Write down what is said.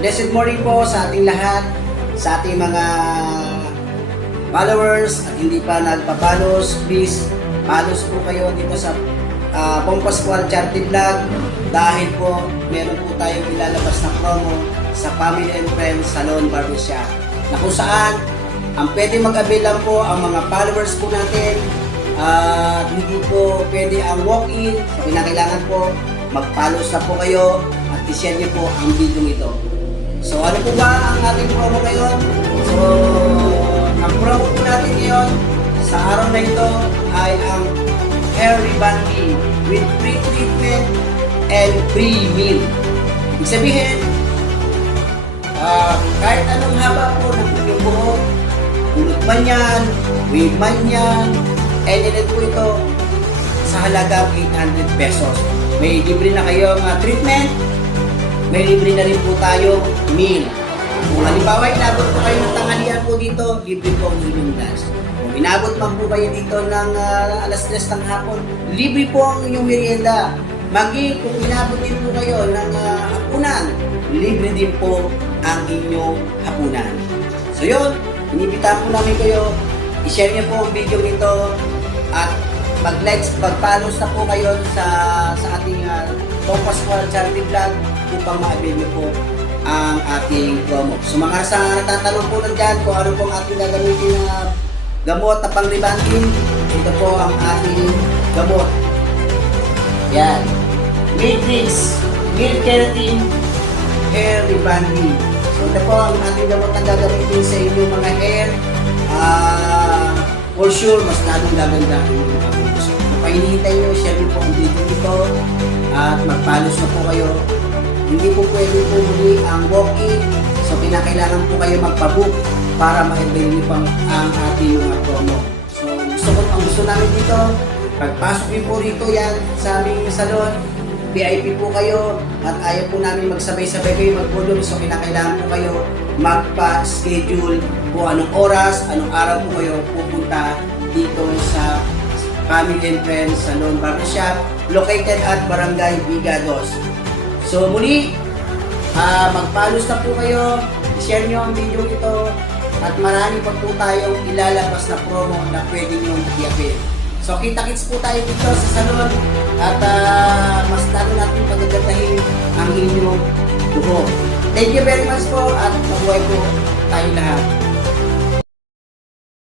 Blessed morning po sa ating lahat, sa ating mga followers at hindi pa nagpapalos. Please, palos po kayo dito sa Bong Pascual Charity Vlog dahil po meron po tayong ilalabas na promo sa Family and Friends Salon Barbershop na kung saan ang pwede mag-avail lang po ang mga followers po natin at hindi po pwede ang walk-in. So kinakailangan po mag-follow na po kayo at i-share niyo po ang video ito. So ano po ba ang ating promo ngayon? So ang promo po natin ngayon sa araw na ito ay ang hair rebonding with free treatment and free meal. Ibig sabihin, kahit anong haba po ng inyong buhok, kulot man yan, wave man yan, edit po ito sa halagang 800 pesos. May libre na kayong treatment, may libre na rin po tayo meal. Kung halimbawa inabot po kayo ng tanghalian po dito, libre po ang inyong lunch. Kung inabot man po kayo dito ng alas 3 ng hapon, libre po ang inyong merienda. Maging kung inabot din po kayo ng hapunan, libre din po ang inyong hapunan. So yun, inibitahan po namin kayo, i-share niyo po ang video ito at mag-likes, mag-follows na po kayo sa ating Bong Pascual Charity Vlog upang ma-avail niyo po ang ating promo. So mga sa natatanong po lang dyan kung ano po ang ating gagamitin na gamot na pang-rebonding, ito po ang ating gamot. Yan. Matrix, Milk Keratin, Hair Rebonding. So ito po ang ating gamot na gagamitin sa inyong mga hair. For sure, mas lalong gaganda ang inyong mga buhok. So kung hinihintay nyo, share nyo po ang video dito at mag-follow na po kayo. Hindi po pwede po muli ang walk-in. So kinakailangan po kayo magpabook para ma-avail nyo pang ang ating mga promo. So ang gusto namin dito, pagpasok nyo po rito yan sa aming salon, VIP po kayo at ayaw po namin magsabay-sabay kayo mag-volume. So kinakailangan po kayo magpa-schedule kung anong oras, anong araw po kayo pupunta dito sa Family and Friends Salon Barbershop located at Barangay Bigados. So muli, mag-follow na po kayo, share nyo ang video ito at marami pa po tayong ilalabas na promo na pwede nyo i-avail. So kita-kits po tayo dito sa salon at mas lalo natin pagagandahin ang inyong buhok. Thank you very much po at mabuhay po tayo lahat.